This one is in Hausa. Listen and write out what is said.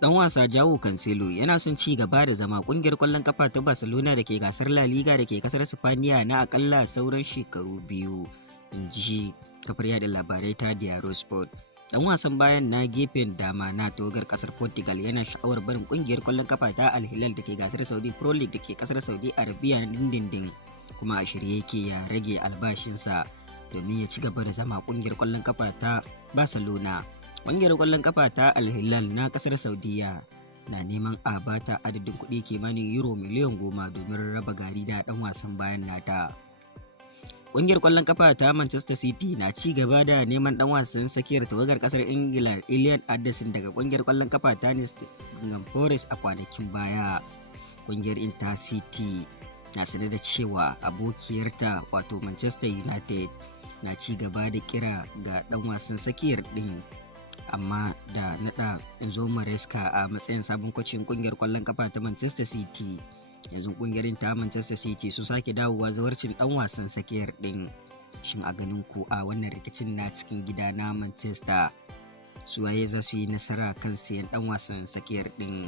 Dan wasa Joao Cancelo yana son ci gaba da zama kungiyar kwallon kafa ta Barcelona da ke gasar La Liga da ke kasar Spaniya na akalla sauran shekaru biyu, in ji kafar yada labarai ta Diario Sport. Dan wasan bayan na gefen dama na tawagar kasar Portugal yana sha'awar barin kungiyar kwallon kafa ta Al Hilal da ke gasar Saudi Pro League da ke kasar Saudi Arabia na dindindin, kuma a shirye yake ya rage albashinsa domin ya ci gaba da zama kungiyar kwallon kafa ta Barcelona. Ƙungiyar ƙwallon kafa ta Al Hilal na ƙasar Saudiya na neman a bata adadin kuɗi kimanin euro miliyan 10 domin raba gari da ɗan wasan bayan nata. Ƙungiyar ƙwallon kafa ta Manchester City na ci gaba da neman ɗan wasan tsakiyar tawagar ƙasar Ingila Elliot Anderson daga ƙungiyar ƙwallon kafa ta Nottingham Forest a kwanakin baya. Ƙungiyar Intercity na sanar da cewa abokiyarta wato Manchester United na ci gaba da kira ga ɗan wasan tsakiyar ɗin, amma da nada Enzo Maresca a matsayin sabon kwacin kungiyar kwallon kafa ta Manchester City. Yanzu kungiyar ta Manchester City su sake dawowa zawarcin dan wasan tsakiyar din. Shin a ganin ku a wannan rikicin na cikin gida na Manchester, su waye za su yi nasara kan siyan dan wasan tsakiyar din?